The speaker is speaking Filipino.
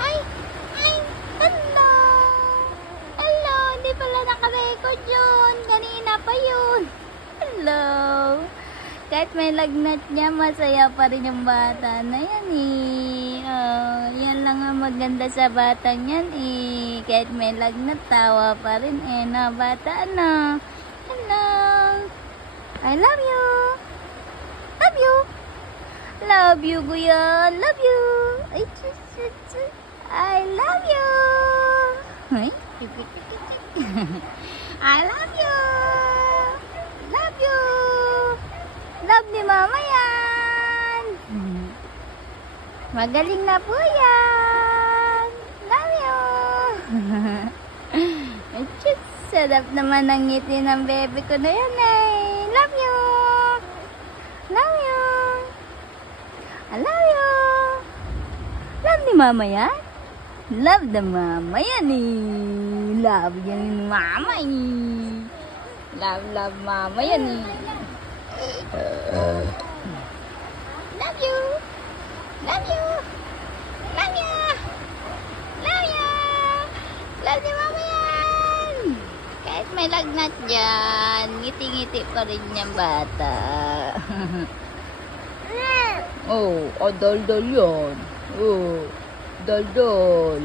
Ay! Ay! Hello! Hello! Hindi pala naka-record yun. Kanina pa yun. Hello! Kahit may lagnat niya, masaya pa rin yung bata na yan eh. Oh, yan lang ang maganda sa batang yan eh. Kahit may lagnat, tawa pa rin eh. No, bata ano? Hello! I love you! Love you! Love you, Kuya! Love you! Ay, I love you! Ay, I love you! Love you! Love ni Mama yan! Magaling na po yan! Love you! Sarap naman ang ngiti ng baby ko na yan eh! Love you! Love you! I love you! Love ni Mama yan? Love the Mama yan eh! Love yan ni Mama eh! Love Mama yan eh! Love you! Love you! Love you! Love you! Love ni Mama yan! Kahit may lagnat dyan, ngiti-ngiti pa rin niyang bata. Oh, dal-dal yan. Oh, dal-dal.